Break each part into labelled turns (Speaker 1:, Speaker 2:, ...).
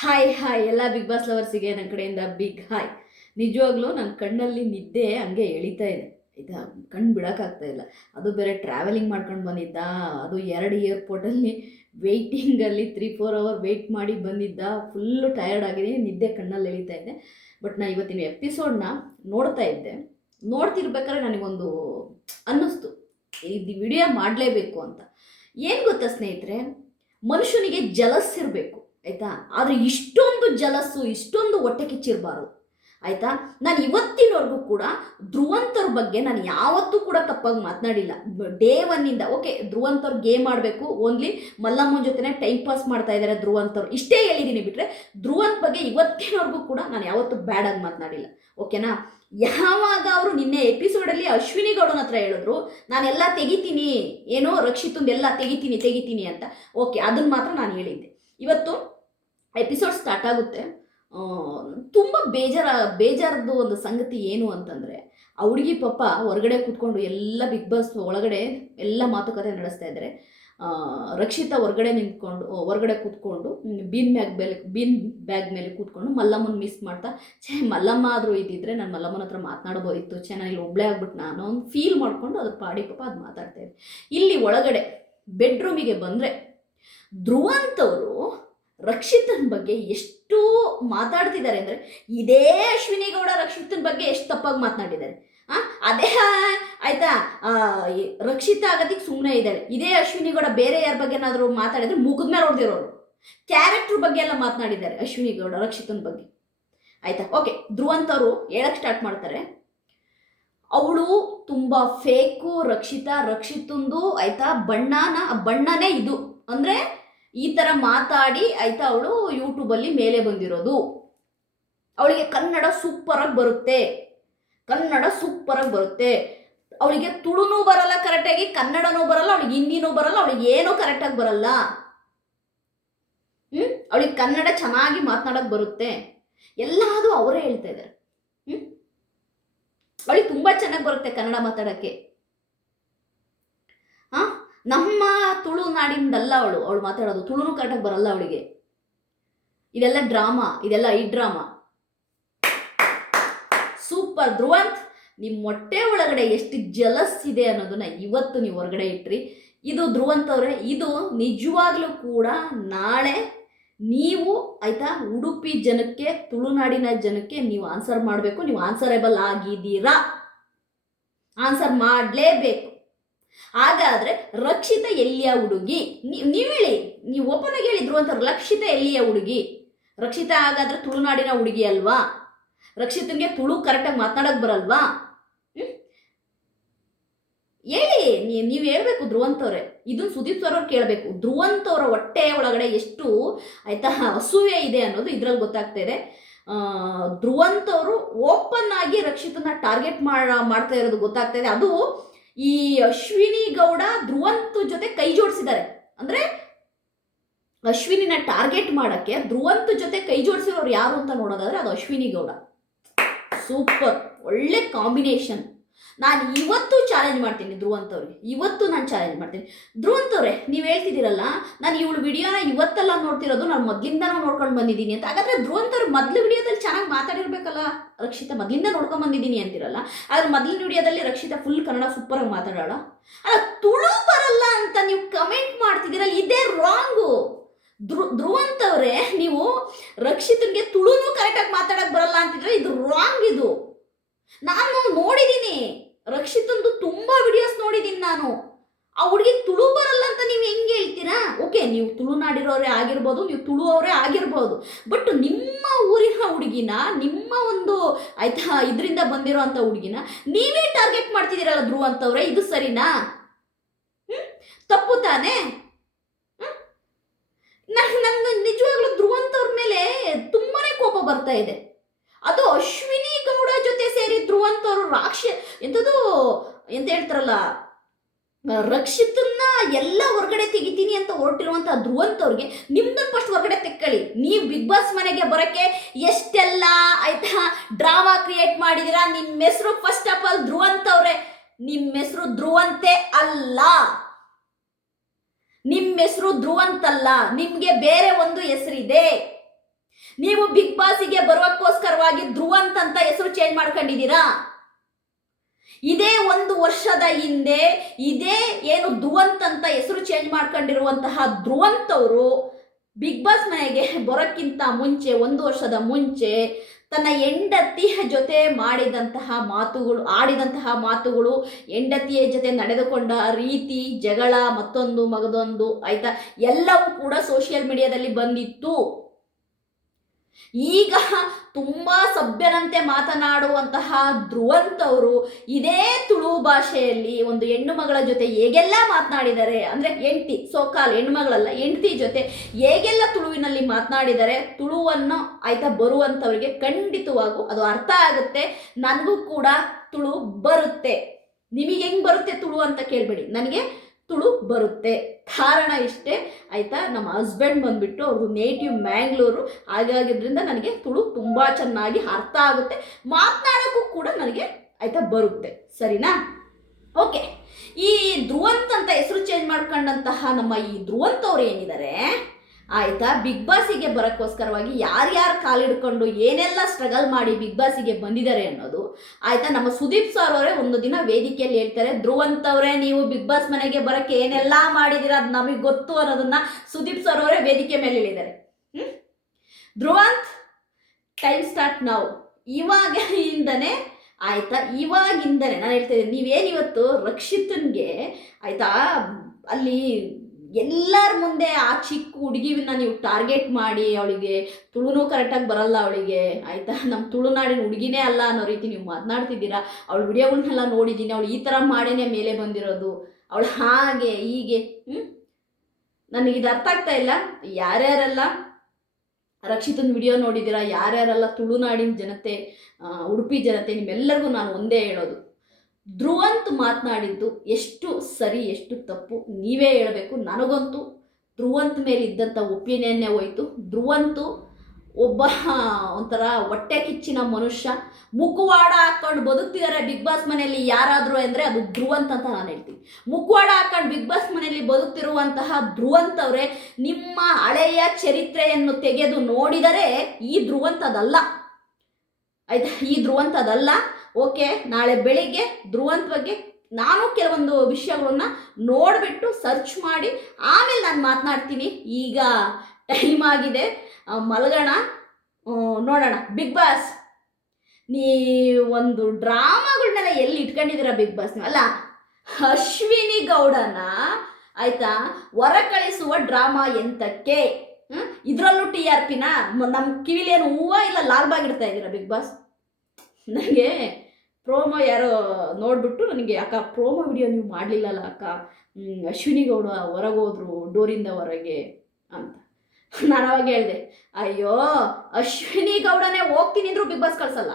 Speaker 1: Hi hi ಎಲ್ಲ big boss ಲವರ್ಸಿಗೆ ನನ್ನ ಕಡೆಯಿಂದ ಬಿಗ್ ಹಾಯ್ ನಿಜವಾಗ್ಲೂ ನನ್ನ ಕಣ್ಣಲ್ಲಿ ನಿದ್ದೆ ಹಂಗೆ ಎಳಿತಾ ಇದೆ. ಆಯ್ತಾ ಕಣ್ಣು ಬಿಡೋಕ್ಕಾಗ್ತಾ ಇಲ್ಲ. ಅದು ಬೇರೆ ಟ್ರಾವೆಲಿಂಗ್ ಮಾಡ್ಕೊಂಡು ಬಂದಿದ್ದ, ಅದು ಎರಡು ಏರ್ಪೋರ್ಟಲ್ಲಿ ವೆಯ್ಟಿಂಗಲ್ಲಿ ತ್ರೀ ಫೋರ್ ಅವರ್ ವೆಯ್ಟ್ ಮಾಡಿ ಬಂದಿದ್ದ. ಫುಲ್ಲು ಟಯರ್ಡ್ ಆಗಿದೆ ನಿದ್ದೆ ಕಣ್ಣಲ್ಲಿ ಎಳಿತಾ ಇದೆ. ಬಟ್ ನಾನು ಇವತ್ತಿನ ಎಪಿಸೋಡ್ನ ನೋಡ್ತಾ ಇದ್ದೆ. ನೋಡ್ತಿರ್ಬೇಕಾದ್ರೆ ನನಗೊಂದು ಅನ್ನಿಸ್ತು. ಇದು ವಿಡಿಯೋ ಮಾಡಲೇಬೇಕು ಅಂತ. ಏನು ಗೊತ್ತಾ ಸ್ನೇಹಿತರೆ? ಮನುಷ್ಯನಿಗೆ ಜಲಸ್ ಇರಬೇಕು. ಆಯಿತಾ? ಆದರೆ ಇಷ್ಟೊಂದು ಜಲಸ್ಸು ಇಷ್ಟೊಂದು ಹೊಟ್ಟೆ ಕಿಚ್ಚಿರಬಾರ್ದು. ಆಯಿತಾ? ನಾನು ಇವತ್ತಿನವರೆಗೂ ಕೂಡ ಧ್ರುವಂತರ ಬಗ್ಗೆ ನಾನು ಯಾವತ್ತೂ ಕೂಡ ತಪ್ಪಾಗಿ ಮಾತನಾಡಿಲ್ಲ. ಡೇ ಒನ್ನಿಂದ ಓಕೆ, ಧ್ರುವಂತವ್ರು ಗೇಮ್ ಆಡಬೇಕು, ಓನ್ಲಿ ಮಲ್ಲಮ್ಮನ ಜೊತೆನೇ ಟೈಮ್ ಪಾಸ್ ಮಾಡ್ತಾ ಇದ್ದಾರೆ ಧ್ರುವಂತವ್ರು. ಇಷ್ಟೇ ಹೇಳಿದ್ದೀನಿ ಬಿಟ್ಟರೆ ಧ್ರುವಂತ ಬಗ್ಗೆ ಇವತ್ತಿನವರೆಗೂ ಕೂಡ ನಾನು ಯಾವತ್ತೂ ಬ್ಯಾಡಾಗಿ ಮಾತನಾಡಿಲ್ಲ. ಓಕೆನಾ? ಯಾವಾಗ ಅವರು ನಿನ್ನೆ ಎಪಿಸೋಡಲ್ಲಿ ಅಶ್ವಿನಿ ಗೌಡನ ಹತ್ರ ಹೇಳಿದ್ರು ನಾನೆಲ್ಲ ತೆಗಿತೀನಿ, ಏನೋ ರಕ್ಷಿತಂದು ಎಲ್ಲ ತೆಗಿತೀನಿ ತೆಗಿತೀನಿ ಅಂತ. ಓಕೆ ಅದನ್ನ ಮಾತ್ರ ನಾನು ಹೇಳಿದ್ದೆ. ಇವತ್ತು ಎಪಿಸೋಡ್ ಸ್ಟಾರ್ಟ್ ಆಗುತ್ತೆ. ತುಂಬ ಬೇಜಾರ ಬೇಜಾರದ್ದು ಒಂದು ಸಂಗತಿ ಏನು ಅಂತಂದರೆ, ಆ ಹುಡುಗಿ ಪಾಪ ಹೊರಗಡೆ ಕೂತ್ಕೊಂಡು ಎಲ್ಲ ಬಿಗ್ ಬಾಸ್ ಒಳಗಡೆ ಎಲ್ಲ ಮಾತುಕತೆ ನಡೆಸ್ತಾ ಇದ್ದಾರೆ ರಕ್ಷಿತಾ ಹೊರಗಡೆ ನಿಂತ್ಕೊಂಡು ಹೊರಗಡೆ ಕೂತ್ಕೊಂಡು ಬೀನ್ ಬ್ಯಾಗ್ ಮೇಲೆ ಬೀನ್ ಬ್ಯಾಗ್ ಮೇಲೆ ಕೂತ್ಕೊಂಡು ಮಲ್ಲಮ್ಮನ ಮಿಸ್ ಮಾಡ್ತಾ, ಛೇ, ಮಲ್ಲಮ್ಮ ಆದರೂ ಇದ್ದಿದ್ರೆ ನಾನು ಮಲ್ಲಮ್ಮನ ಹತ್ರ ಮಾತನಾಡ್ಬೋದಿತ್ತು, ಛೇ, ನಾನು ಇಲ್ಲಿ ಒಬ್ಬಳೇ ಆಗ್ಬಿಟ್ಟು ನಾನು ಫೀಲ್ ಮಾಡಿಕೊಂಡು ಅದ್ರ ಪಾಡಿ ಪಾಪ ಅದು ಮಾತಾಡ್ತಾ ಇದ್ದೆ ಇಲ್ಲಿ ಒಳಗಡೆ ಬೆಡ್ರೂಮಿಗೆ ಬಂದರೆ ಧ್ರುವಂತವರು ರಕ್ಷಿತನ ಬಗ್ಗೆ ಎಷ್ಟು ಮಾತಾಡ್ತಿದ್ದಾರೆ ಅಂದರೆ ಇದೇ ಅಶ್ವಿನಿ ಗೌಡ ರಕ್ಷಿತನ ಬಗ್ಗೆ ಎಷ್ಟು ತಪ್ಪಾಗಿ ಮಾತನಾಡಿದ್ದಾರೆ. ಆ, ಅದೇ ಆಯ್ತಾ? ರಕ್ಷಿತ ಆಗೋದಕ್ಕೆ ಸುಮ್ಮನೆ ಇದ್ದಾರೆ ಇದೇ ಅಶ್ವಿನಿ ಗೌಡ ಬೇರೆ ಯಾರ ಬಗ್ಗೆ ಏನಾದರೂ ಮಾತಾಡಿದ್ರೆ ಮುಗಿದ ಮೇಲೆ ಹೊಡೆದಿರೋರು ಕ್ಯಾರೆಕ್ಟ್ರ್ ಬಗ್ಗೆ ಎಲ್ಲ ಮಾತನಾಡಿದ್ದಾರೆ ಅಶ್ವಿನಿ ಗೌಡ ರಕ್ಷಿತನ ಬಗ್ಗೆ. ಆಯ್ತಾ? ಓಕೆ ಧ್ರುವಂತವರು ಹೇಳಕ್ ಸ್ಟಾರ್ಟ್ ಮಾಡ್ತಾರೆ. ಅವಳು ತುಂಬ ಫೇಕು ರಕ್ಷಿತ, ರಕ್ಷಿತಂದು, ಆಯ್ತಾ? ಬಣ್ಣನ, ಬಣ್ಣನೇ ಇದು. ಅಂದರೆ ಈ ಥರ ಮಾತಾಡಿ ಆಯ್ತಾ ಅವಳು ಯೂಟ್ಯೂಬಲ್ಲಿ ಮೇಲೆ ಬಂದಿರೋದು. ಅವಳಿಗೆ ಕನ್ನಡ ಸೂಪರಾಗಿ ಬರುತ್ತೆ. ಕನ್ನಡ ಸೂಪರಾಗಿ ಬರುತ್ತೆ. ಅವಳಿಗೆ ತುಳುನೂ ಬರಲ್ಲ ಕರೆಕ್ಟಾಗಿ ಕನ್ನಡನೂ ಬರಲ್ಲ, ಅವಳಿಗೆ ಹಿಂದಿನೂ ಬರಲ್ಲ, ಅವಳಿಗೆ ಏನೂ ಕರೆಕ್ಟಾಗಿ ಬರಲ್ಲ. ಹ್ಞೂ ಅವಳಿಗೆ ಕನ್ನಡ ಚೆನ್ನಾಗಿ ಮಾತನಾಡೋಕೆ ಬರುತ್ತೆ. ಎಲ್ಲಾದು ಅವರೇ ಹೇಳ್ತಾ ಇದ್ದಾರೆ ಹ್ಞೂ ಅವಳಿಗೆ ತುಂಬ ಚೆನ್ನಾಗಿ ಬರುತ್ತೆ ಕನ್ನಡ ಮಾತಾಡೋಕ್ಕೆ. ನಮ್ಮ ತುಳುನಾಡಿಂದಲ್ಲ ಅವಳು. ಅವಳು ಮಾತಾಡೋದು ತುಳುನು ಕರೆಕ್ಟಾಗಿ ಬರಲ್ಲ ಅವಳಿಗೆ. ಇದೆಲ್ಲ ಡ್ರಾಮಾ, ಇದೆಲ್ಲ ಈ ಡ್ರಾಮಾ. ಸೂಪರ್. ಧ್ರುವಂತ್ ನಿಮ್ಮ ಮೊಟ್ಟೆ ಒಳಗಡೆ ಎಷ್ಟು ಜಲಸ್ ಇದೆ ಅನ್ನೋದನ್ನ ಇವತ್ತು ನೀವು ಹೊರಗಡೆ ಇಟ್ರಿ. ಇದು ಧ್ರುವಂತ್ ಅವರೇ, ಇದು ನಿಜವಾಗ್ಲೂ ಕೂಡ ನಾಳೆ ನೀವು ಆಯ್ತಾ ಉಡುಪಿ ಜನಕ್ಕೆ ತುಳುನಾಡಿನ ಜನಕ್ಕೆ ನೀವು ಆನ್ಸರ್ ಮಾಡಬೇಕು. ನೀವು ಆನ್ಸರೇಬಲ್ ಆಗಿದ್ದೀರಾ. ಆನ್ಸರ್ ಮಾಡಲೇಬೇಕು. ಹಾಗಾದ್ರೆ ರಕ್ಷಿತ ಎಲ್ಲಿಯ ಹುಡುಗಿ? ನೀವು ಹೇಳಿ ನೀವು ಓಪನ್ ಆಗಿ ಹೇಳಿದ್ರು ಅಂತ ರಕ್ಷಿತ ಎಲ್ಲಿಯ ಹುಡುಗಿ? ರಕ್ಷಿತ ಹಾಗಾದ್ರೆ ತುಳುನಾಡಿನ ಹುಡುಗಿ ಅಲ್ವಾ? ರಕ್ಷಿತನ್ಗೆ ತುಳು ಕರೆಕ್ಟಾಗಿ ಮಾತಾಡಕ್ ಬರಲ್ವಾ? ಹೇಳಿ ನೀವು ಹೇಳ್ಬೇಕು ಧ್ರುವಂತವ್ರೆ. ಇದು ಸುದೀಪ್ ಸರ್ ಅವ್ರು ಕೇಳಬೇಕು. ಧ್ರುವಂತವ್ರ ಹೊಟ್ಟೆ ಒಳಗಡೆ ಎಷ್ಟು ಆಯ್ತಾ ಅಸೂಯೆ ಇದೆ ಅನ್ನೋದು ಇದ್ರಲ್ಲಿ ಗೊತ್ತಾಗ್ತಾ ಇದೆ. ಆ, ಧ್ರುವಂತ್ ಅವರು ಓಪನ್ ಆಗಿ ರಕ್ಷಿತನ ಟಾರ್ಗೆಟ್ ಮಾಡ ಮಾಡ್ತಾ ಇರೋದು ಗೊತ್ತಾಗ್ತಾ ಇದೆ. ಅದು ಈ ಅಶ್ವಿನಿ ಗೌಡ ಧ್ರುವಂತ್ ಜೊತೆ ಕೈ ಜೋಡಿಸಿದ್ದಾರೆ. ಅಂದ್ರೆ ಅಶ್ವಿನಿನ ಟಾರ್ಗೆಟ್ ಮಾಡಕ್ಕೆ ಧ್ರುವಂತ್ ಜೊತೆ ಕೈ ಜೋಡಿಸಿರೋರು ಯಾರು ಅಂತ ನೋಡೋದಾದ್ರೆ ಅದು ಅಶ್ವಿನಿ ಗೌಡ. ಸೂಪರ್, ಒಳ್ಳೆ ಕಾಂಬಿನೇಷನ್. ನಾನು ಇವತ್ತು ಚಾಲೆಂಜ್ ಮಾಡ್ತೀನಿ ಧ್ರುವಂತವ್ರಿಗೆ. ಇವತ್ತು ನಾನು ಚಾಲೆಂಜ್ ಮಾಡ್ತೀನಿ. ಧ್ರುವಂತವ್ರೆ, ನೀವು ಹೇಳ್ತಿದ್ದೀರಲ್ಲ, ನಾನು ಇವಳು ವಿಡಿಯೋನ ಇವತ್ತೆಲ್ಲ ನೋಡ್ತಿರೋದು, ನಾನು ಮೊದಲಿಂದನೂ ನೋಡ್ಕೊಂಡು ಬಂದಿದ್ದೀನಿ ಅಂತ. ಹಾಗಾದ್ರೆ ಧ್ರುವಂತವ್ರು ಮೊದಲು ವಿಡಿಯೋದಲ್ಲಿ ಚೆನ್ನಾಗಿ ಮಾತಾಡಿರ್ಬೇಕಲ್ಲ? ರಕ್ಷಿತ ಮೊದಲಿಂದ ನೋಡ್ಕೊಂಡು ಬಂದಿದ್ದೀನಿ ಅಂತಿರಲ್ಲ? ಆದ್ರೆ ಮೊದಲಿನ ವಿಡಿಯೋದಲ್ಲಿ ರಕ್ಷಿತ ಫುಲ್ ಕನ್ನಡ ಸೂಪರಾಗಿ ಮಾತಾಡೋಣ ಅಲ್ಲ, ತುಳು ಬರಲ್ಲ ಅಂತ ನೀವು ಕಮೆಂಟ್ ಮಾಡ್ತಿದ್ದೀರಲ್ಲ, ಇದೇ ರಾಂಗು ಧ್ರು, ಧ್ರುವಂತವ್ರೆ, ನೀವು ರಕ್ಷಿತನಿಗೆ ತುಳುನು ಕರೆಕ್ಟಾಗಿ ಮಾತಾಡಕ್ ಬರಲ್ಲ ಅಂತಿದ್ರೆ ಇದು ರಾಂಗ್ ಇದು ನಾನು ನೋಡಿದ್ದೀನಿ ರಕ್ಷಿತಂದು ತುಂಬಾ ವಿಡಿಯೋಸ್ ನೋಡಿದ್ದೀನಿ ನಾನು. ಆ ಹುಡುಗಿ ತುಳು ಬರಲ್ಲ ಅಂತ ನೀವು ಹೆಂಗೆ ಹೇಳ್ತೀರಾ? ಓಕೆ ನೀವು ತುಳುನಾಡಿರೋರೇ ಆಗಿರ್ಬೋದು, ನೀವು ತುಳು ಅವರೇ ಆಗಿರ್ಬೋದು. ಬಟ್ ನಿಮ್ಮ ಊರಿನ ಹುಡುಗಿನ, ನಿಮ್ಮ ಒಂದು ಆಯ್ತಾ, ಇದರಿಂದ ಬಂದಿರೋ ಅಂಥ ಹುಡುಗಿನ ನೀವೇ ಟಾರ್ಗೆಟ್ ಮಾಡ್ತಿದ್ದೀರಲ್ಲ ಧ್ರುವ ಅಂತವ್ರೆ, ಇದು ಸರಿನಾ? ತಪ್ಪು ತಾನೇ? ನನ್- ನಂಗೆ ನಿಜವಾಗ್ಲೂ ಧ್ರುವಂತವ್ರ ಮೇಲೆ ತುಂಬಾನೇ ಕೋಪ ಬರ್ತಾ ಇದೆ. ಅದು ಅಶ್ವಿನಿ ಗೌಡ ಜೊತೆ ಸೇರಿ ಅವರು ರಾಕ್ಷ ಎಂಥದ್ದು ಎಂತ ಹೇಳ್ತಾರಲ್ಲ ರಕ್ಷಿತನ್ನ ಎಲ್ಲ ಹೊರಗಡೆ ತೆಗಿತೀನಿ ಅಂತ ಹೊರಟಿರುವಂತ ಧ್ರುವಂತವ್ರಿಗೆ ನಿಮ್ದು ಫಸ್ಟ್ ಹೊರಗಡೆ ತೆಕ್ಕಳಿ ನೀವು ಬಿಗ್ ಬಾಸ್ ಮನೆಗೆ ಬರಕ್ಕೆ ಎಷ್ಟೆಲ್ಲ ಆಯ್ತಾ ಡ್ರಾಮಾ ಕ್ರಿಯೇಟ್ ಮಾಡಿದಿರಾ ನಿಮ್ಮ ಹೆಸರು ಫಸ್ಟ್ ಆಫ್ ಆಲ್ ಧ್ರುವಂತವ್ರೆ. ನಿಮ್ಮ ಹೆಸರು ಧ್ರುವಂತೆ ಅಲ್ಲ. ನಿಮ್ಮ ಹೆಸರು ಧ್ರುವಂತಲ್ಲ. ನಿಮ್ಗೆ ಬೇರೆ ಒಂದು ಹೆಸರಿದೆ. ನೀವು ಬಿಗ್ ಬಾಸಿಗೆ ಬರೋಕ್ಕೋಸ್ಕರವಾಗಿ ಧ್ರುವಂತ್ ಅಂತ ಹೆಸರು ಚೇಂಜ್ ಮಾಡ್ಕೊಂಡಿದ್ದೀರಾ? ಇದೇ ಒಂದು ವರ್ಷದ ಹಿಂದೆ ಇದೇ ಏನು ಧ್ರುವಂತ್ ಅಂತ ಹೆಸರು ಚೇಂಜ್ ಮಾಡ್ಕೊಂಡಿರುವಂತಹ ಧ್ರುವಂತ್ ಅವರು ಬಿಗ್ ಬಾಸ್ ಮನೆಗೆ ಬರೋಕ್ಕಿಂತ ಮುಂಚೆ, ಒಂದು ವರ್ಷದ ಮುಂಚೆ ತನ್ನ ಹೆಂಡತಿಯ ಜೊತೆ ಮಾಡಿದಂತಹ ಮಾತುಗಳು, ಆಡಿದಂತಹ ಮಾತುಗಳು ಹೆಂಡತಿಯ ಜೊತೆ ನಡೆದುಕೊಂಡ ರೀತಿ, ಜಗಳ, ಮತ್ತೊಂದು, ಮಗದೊಂದು, ಆಯ್ತಾ? ಎಲ್ಲವೂ ಕೂಡ ಸೋಷಿಯಲ್ ಮೀಡಿಯಾದಲ್ಲಿ ಬಂದಿತ್ತು. ಈಗ ತುಂಬಾ ಸಭ್ಯರಂತೆ ಮಾತನಾಡುವಂತಹ ಧ್ರುವಂತ್ ಅವರು ಇದೇ ತುಳು ಭಾಷೆಯಲ್ಲಿ ಒಂದು ಹೆಣ್ಣು ಮಗಳ ಜೊತೆ ಹೇಗೆಲ್ಲ ಮಾತನಾಡಿದ್ದಾರೆ ಅಂದ್ರೆ ಎಂಟಿ ಸೋಕಾಲ್ ಹೆಣ್ಣು ಮಗಳಲ್ಲ, ಹೆಂಡತಿ ಜೊತೆ ಹೇಗೆಲ್ಲ ತುಳುವಿನಲ್ಲಿ ಮಾತನಾಡಿದ್ದಾರೆ ತುಳುವನ್ನು ಆಯ್ತಾ ಬರುವಂಥವ್ರಿಗೆ ಖಂಡಿತವಾಗೂ ಅದು ಅರ್ಥ ಆಗುತ್ತೆ. ನನಗೂ ಕೂಡ ತುಳು ಬರುತ್ತೆ. ನಿಮಗೆ ಹೆಂಗ್ ಬರುತ್ತೆ ತುಳು ಅಂತ ಕೇಳಬೇಡಿ. ನನಗೆ ತುಳು ಬರುತ್ತೆ. ಕಾರಣ ಇಷ್ಟೇ. ಆಯಿತಾ? ನಮ್ಮ ಹಸ್ಬೆಂಡ್ ಬಂದ್ಬಿಟ್ಟು ಅವರು ನೇಟಿವ್ ಮ್ಯಾಂಗ್ಳೂರು ಹಾಗಾಗಿದ್ದರಿಂದ ನನಗೆ ತುಳು ತುಂಬ ಚೆನ್ನಾಗಿ ಅರ್ಥ ಆಗುತ್ತೆ. ಮಾತನಾಡೋಕ್ಕೂ ಕೂಡ ನನಗೆ ಆಯಿತಾ ಬರುತ್ತೆ. ಸರಿನಾ? ಓಕೆ ಈ ಧ್ರುವಂತ್ ಅಂತ ಹೆಸರು ಚೇಂಜ್ ಮಾಡ್ಕೊಂಡಂತಹ ನಮ್ಮ ಈ ಧ್ರುವಂತ್ ಅವ್ರು ಏನಿದ್ದಾರೆ ಆಯ್ತಾ? ಬಿಗ್ ಬಾಸಿಗೆ ಬರೋಕ್ಕೋಸ್ಕರವಾಗಿ ಯಾರ್ಯಾರು ಕಾಲಿಡ್ಕೊಂಡು ಏನೆಲ್ಲ ಸ್ಟ್ರಗಲ್ ಮಾಡಿ ಬಿಗ್ ಬಾಸಿಗೆ ಬಂದಿದ್ದಾರೆ ಅನ್ನೋದು, ಆಯ್ತಾ? ನಮ್ಮ ಸುದೀಪ್ ಸರ್ ಅವರೇ ಒಂದು ದಿನ ವೇದಿಕೆಯಲ್ಲಿ ಹೇಳ್ತಾರೆ, ಧ್ರುವಂತ್ ಅವರೇ, ನೀವು ಬಿಗ್ ಬಾಸ್ ಮನೆಗೆ ಬರೋಕ್ಕೆ ಏನೆಲ್ಲ ಮಾಡಿದಿರ ಅದು ನಮಗೆ ಗೊತ್ತು ಅನ್ನೋದನ್ನ ಸುದೀಪ್ ಸರ್ ಅವರೇ ವೇದಿಕೆ ಮೇಲೆ ಹೇಳಿದ್ದಾರೆ. ಹ್ಞೂ ಧ್ರುವಂತ್ ಟೈಮ್ ಸ್ಟಾರ್ಟ್ ನಾವು ಇವಾಗಿಂದನೇ, ಆಯ್ತಾ? ಇವಾಗಿಂದನೇ ನಾನು ಹೇಳ್ತಾ ಇದ್ದೀನಿ ನೀವೇನಿವತ್ತು ರಕ್ಷಿತನ್ಗೆ, ಆಯ್ತಾ? ಅಲ್ಲಿ ಎಲ್ಲರ ಮುಂದೆ ಆ ಚಿಕ್ಕ ಹುಡುಗಿನ ನೀವು ಟಾರ್ಗೆಟ್ ಮಾಡಿ ಅವಳಿಗೆ ತುಳುನೂ ಕರೆಕ್ಟಾಗಿ ಬರಲ್ಲ ಅವಳಿಗೆ, ಆಯ್ತಾ? ನಮ್ಮ ತುಳುನಾಡಿನ ಹುಡುಗಿನೇ ಅಲ್ಲ ಅನ್ನೋ ರೀತಿ ನೀವು ಮಾತನಾಡ್ತಿದ್ದೀರಾ? ಅವಳ ವಿಡಿಯೋಗಳನ್ನೆಲ್ಲ ನೋಡಿದ್ದೀನಿ, ಅವಳು ಈ ಥರ ಮಾಡೇನೆ ಮೇಲೆ ಬಂದಿರೋದು. ಅವಳು ಹಾಗೆ, ಹೀಗೆ ಹ್ಞೂ ನನಗಿದು ಅರ್ಥ ಆಗ್ತಾ ಇಲ್ಲ. ಯಾರ್ಯಾರೆಲ್ಲ ರಕ್ಷಿತನ ವಿಡಿಯೋ ನೋಡಿದ್ದೀರಾ? ಯಾರ್ಯಾರೆಲ್ಲ ತುಳುನಾಡಿನ ಜನತೆ ಉಡುಪಿ ಜನತೆ, ನಿಮ್ಮೆಲ್ಲರಿಗೂ ನಾನು ಒಂದೇ ಹೇಳೋದು. ಧ್ರುವಂತ್ ಮಾತನಾಡಿದ್ದು ಎಷ್ಟು ಸರಿ, ಎಷ್ಟು ತಪ್ಪು ನೀವೇ ಹೇಳಬೇಕು. ನನಗಂತೂ ಧ್ರುವಂತ್ ಮೇಲೆ ಇದ್ದಂಥ ಒಪಿನಿಯನ್ನೇ ಹೋಯಿತು. ಧ್ರುವಂತು ಒಬ್ಬ ಒಂಥರ ಹೊಟ್ಟೆ ಕಿಚ್ಚಿನ ಮನುಷ್ಯ. ಮುಖವಾಡ ಹಾಕೊಂಡು ಬದುಕ್ತಿದ್ದಾರೆ ಬಿಗ್ ಬಾಸ್ ಮನೆಯಲ್ಲಿ ಯಾರಾದರೂ ಅಂದರೆ ಅದು ಧ್ರುವಂತ್ ಅಂತ ನಾನು ಹೇಳ್ತೀನಿ. ಮುಖವಾಡ ಹಾಕೊಂಡು ಬಿಗ್ ಬಾಸ್ ಮನೆಯಲ್ಲಿ ಬದುಕ್ತಿರುವಂತಹ ಧ್ರುವಂತ್ ಅವರೇ, ನಿಮ್ಮ ಹಳೆಯ ಚರಿತ್ರೆಯನ್ನು ತೆಗೆದು ನೋಡಿದರೆ ಈ ಧ್ರುವಂತ್ ಅದಲ್ಲ. ಆಯ್ತಾ? ಈ ಧ್ರುವಂತ್ ಅದಲ್ಲ. ಓಕೆ, ನಾಳೆ ಬೆಳಿಗ್ಗೆ ಧ್ರುವಂತ್ ಬಗ್ಗೆ ನಾನು ಕೆಲವೊಂದು ವಿಷಯಗಳನ್ನ ನೋಡಿಬಿಟ್ಟು ಸರ್ಚ್ ಮಾಡಿ, ಆಮೇಲೆ ನಾನು ಮಾತನಾಡ್ತೀನಿ. ಈಗ ಟೈಮ್ ಆಗಿದೆ. ಮಲಗೋಣ. ನೋಡೋಣ. ಬಿಗ್ ಬಾಸ್ ನೀ ಒಂದು ಡ್ರಾಮಾಗಳನ್ನೆಲ್ಲ ಎಲ್ಲಿ ಇಟ್ಕೊಂಡಿದ್ದೀರಾ ಬಿಗ್ ಬಾಸ್ ಅಲ್ಲ, ಅಶ್ವಿನಿ ಗೌಡನ ಆಯ್ತಾ ಹೊರ ಕಳಿಸುವ ಡ್ರಾಮಾ ಎಂತಕ್ಕೆ? ಇದ್ರಲ್ಲೂ ಟಿ ಆರ್ ಪಿನ ನಮ್ಮ ಕಿವಿಲಿ ಏನು ಹೂವ ಇಲ್ಲ ಲಾಲ್ಬಾಗಿಡ್ತಾ ಇದ್ದೀರಾ ಬಿಗ್ ಬಾಸ್ ನನಗೆ ಪ್ರೋಮೋ ಯಾರೋ ನೋಡ್ಬಿಟ್ಟು ನನಗೆ, ಅಕ್ಕ ಪ್ರೋಮೋ ವಿಡಿಯೋ ನೀವು ಮಾಡಲಿಲ್ಲಲ್ಲ ಅಕ್ಕ. ಅಶ್ವಿನಿಗೌಡ ಅಶ್ವಿನಿ ಗೌಡ ಹೊರಗೋದ್ರು ಡೋರಿಂದ ಹೊರಗೆ ಅಂತ. ನಾನು ಅವಾಗ ಹೇಳಿದೆ, ಅಯ್ಯೋ ಅಶ್ವಿನಿ ಗೌಡನೇ ಹೋಗ್ತೀನಿ ಅಂದ್ರೂ ಬಿಗ್ ಬಾಸ್ ಕಳ್ಸಲ್ಲ.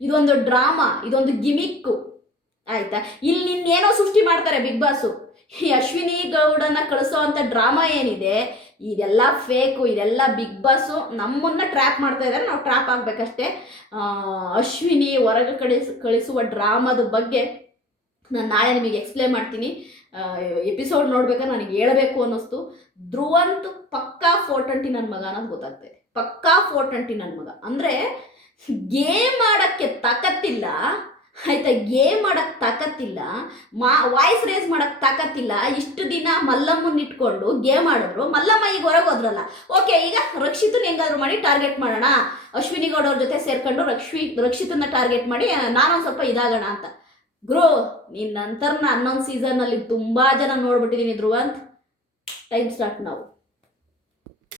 Speaker 1: ಇದೊಂದು ಡ್ರಾಮಾ, ಇದೊಂದು ಗಿಮಿಕ್ಕು. ಆಯ್ತಾ? ಇಲ್ಲಿ ನಿನ್ನೇನೋ ಸೃಷ್ಟಿ ಮಾಡ್ತಾರೆ ಬಿಗ್ ಬಾಸು ಈ ಅಶ್ವಿನಿ ಗೌಡನ ಕಳಿಸೋ ಅಂತ ಡ್ರಾಮಾ ಏನಿದೆ ಇದೆಲ್ಲ ಫೇಕು ಇದೆಲ್ಲ ಬಿಗ್ ಬಾಸು ನಮ್ಮನ್ನ ಟ್ರ್ಯಾಪ್ ಮಾಡ್ತಾ ಇದ್ದಾರೆ ನಾವು ಟ್ರ್ಯಾಪ್ ಆಗಬೇಕಷ್ಟೇ. ಅಶ್ವಿನಿ ಹೊರಗೆ ಕಳಿಸ್, ಕಳಿಸುವ ಡ್ರಾಮಾದ ಬಗ್ಗೆ ನಾನು ನಾಳೆ ನಿಮಗೆ ಎಕ್ಸ್ಪ್ಲೇನ್ ಮಾಡ್ತೀನಿ. ಎಪಿಸೋಡ್ ನೋಡ್ಬೇಕಾದ್ರೆ ನನಗೆ ಹೇಳಬೇಕು ಅನ್ನಿಸ್ತು. ಧ್ರುವಂತು ಪಕ್ಕಾ ಫೋರ್ ನನ್ನ ಮಗ ಅನ್ನೋದು ಗೊತ್ತಾಗ್ತದೆ ಪಕ್ಕಾ ಫೋರ್ ನನ್ನ ಮಗ. ಅಂದರೆ ಗೇಮ್ ಆಡೋಕ್ಕೆ ತಾಕತ್ತಿಲ್ಲ. ಆಯ್ತಾ, ಗೇಮ್ ಮಾಡಕ್ಕೆ ತಾಕತ್ತಿಲ್ಲ, ಮಾ ವಾಯ್ಸ್ ರೇಸ್ ಮಾಡಕ್ಕೆ ತಾಕತ್ತಿಲ್ಲ, ಇಷ್ಟು ದಿನ ಮಲ್ಲಮ್ಮನ್ನ ಇಟ್ಕೊಂಡು ಗೇಮ್ ಆಡಿದ್ರು, ಮಲ್ಲಮ್ಮ ಈಗ ಹೊರಗೆ ಹೋದ್ರಲ್ಲ. ಓಕೆ ಈಗ ರಕ್ಷಿತನ ಹೆಂಗಾದ್ರು ಮಾಡಿ ಟಾರ್ಗೆಟ್ ಮಾಡೋಣ. ಅಶ್ವಿನಿ ಗೌಡ ಅವ್ರ ಜೊತೆ ಸೇರ್ಕೊಂಡು ರಕ್ಷಿ ರಕ್ಷಿತನ ಟಾರ್ಗೆಟ್ ಮಾಡಿ ನಾನೊಂದು ಸ್ವಲ್ಪ ಇದಾಗೋಣ ಅಂತ. ಗ್ರೋ ನಿನ್ನ ನಂತರ ಹನ್ನೊಂದು ಸೀಸನ್ನಲ್ಲಿ ತುಂಬ ಜನ ನೋಡ್ಬಿಟ್ಟಿದ್ದೀನಿ ಧ್ರುವಂತ್. ಟೈಮ್ ಸ್ಟಾರ್ಟ್ ನಾವು